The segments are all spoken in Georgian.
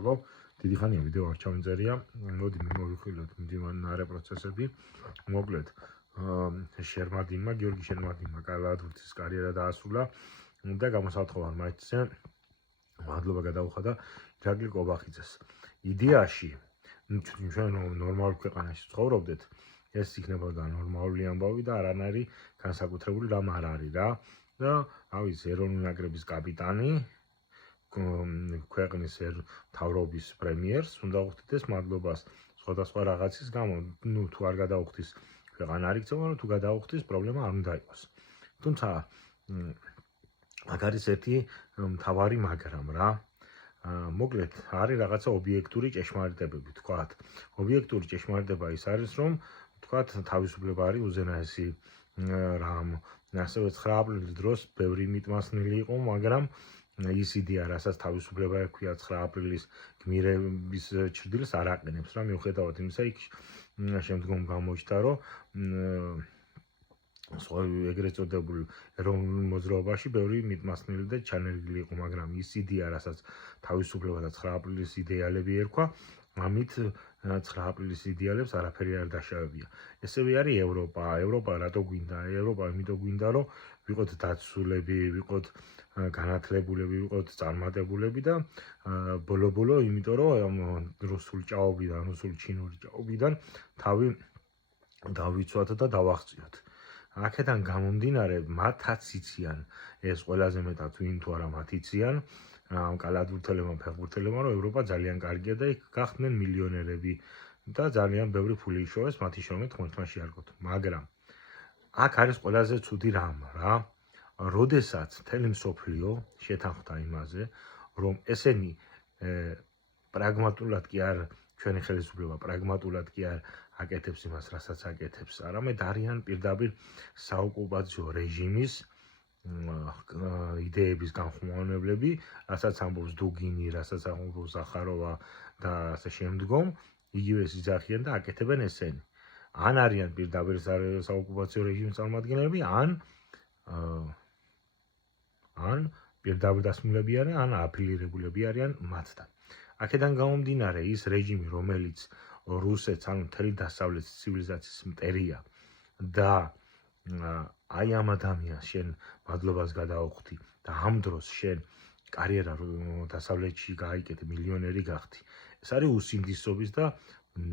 მადლობა. დიდი ხანია ვიდეო არ ჩავწერია. მოდი მოვიხილოთ მიმდინარე პროცესები. მოკლედ, გიორგი შერმადინმა კალათბურთის კარიერა დაასრულა და გამოსათხოვარ მატჩზე მადლობა გადაუხადა ირაკლი კობახიძეს. იდეაში, ჩვენ ნორმალურ ქვეყანაში ცხოვრობდეთ, ეს იქნებოდა ნორმალური ამბავი და არანაირი განსაკუთრებული რამ არ არის რა. და ეროვნული ნაკრების კაპიტანი ქვეყნის მთავრობის პრემიერს უნდა უხდიდეს მადლობას სხვადასხვა რაღაცის გამო. თუ არ გადაუხდის ქვეყანა არ იქცევა, თუ გადაუხდის პრობლემა არ უნდა იყოს. თუმცა აქ არის ერთი მთავარი მაგრამ რა. მოკლედ არის რაღაცა ობიექტური ჭეშმარიტებები, თქვათ. ობიექტური ჭეშმარიტება ის არის, რომ თქვათ თავისუფლება არის უზენაესი რამ. ასევე 9 აპრილის დროს ბევრი მიტმასნილი იყო, მაგრამ ის იდეა, რასაც თავისუფლება ექვია 9 აპრილის გმირების ჩრდილს არ აყენებს რა. მიუხედავად იმისა, იქ შემდგომ გამოჩნდა, რომ ეგრეთ წოდებულ ეროვნულ მოძრაობაში ბევრი მიტმასნილი და ჩანერგილი იყო, მაგრამ ის იდეა, რასაც თავისუფლება და 9 აპრილის იდეალები ერქვა, ამით 9 აპრილის იდეალებს არაფერი არ დაშავებია. ესევე არის ევროპა. ევროპა რატო გვინდა? ევროპა იმიტომ გვინდა, რომ ვიყოთ დაცულები, ვიყოთ განათლებულები, ვიყოთ წარმატებულები და ბოლო-ბოლო იმიტომ, რომ რუსული ჭაობიდან, რუსული ჩინური ჭაობიდან თავი დავიცვათ და დავახციოთ. აქედან გამომდინარე, მათაც იციან ეს ყველაზე მეტად ვინ თუ არა მათ იციან, კალათბურთელებმა, ფეხბურთელებმა, რომ ევროპა ძალიან კარგია და იქ გახდნენ მილიონერები და ძალიან ბევრი ფული იშოვეს მათი შრომით ღმერთმა შეარგოთ. მაგრამ აქ არის ყველაზე ცუდი რამ რა. როდესაც მთელი მსოფლიო შეთანხმდა იმაზე, რომ ესენი პრაგმატულად კი არ ჩვენი ხელისუფლება პრაგმატულად კი არ აკეთებს იმას, რასაც აკეთებს, არამედ არიან პირდაპირ საოკუპაციო რეჟიმის იდეების განხმოვანებლები, რასაც ამბობს დუგინი, რასაც ამბობს ზახაროვა და ასე შემდგომ, იგივეს იძახიან და აკეთებენ ესენი. ან არიან პირდაპირ საოკუპაციო რეჟიმის წარმომადგენლები, ან პირდაპირ დასმულები არიან, ან აფილირებულები არიან მათთან. აქედან გამომდინარე, ის რეჟიმი, რომელიც რუსეთს, ანუ მთელი დასავლეთის ცივილიზაციის მტერია და აი ამ ადამიანს შენ მადლობას გადაუხდი და ამ დროს შენ კარიერა დასავლეთში გაიკეთე, მილიონერი გახდი. ეს არის უსინდისობის და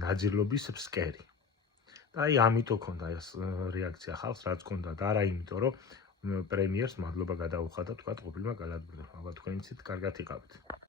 ნაძილობის ფსკერი. და აი ამიტომ ქონდა ეს რეაქცია ხალხს, რაც ქონდა და არა იმიტომ, რომ პრემიერს მადლობა გადაუხადა თქვა ყოფილმა კალათბურთელმა. ალბათ თქვენ იცით, კარგად იყავით.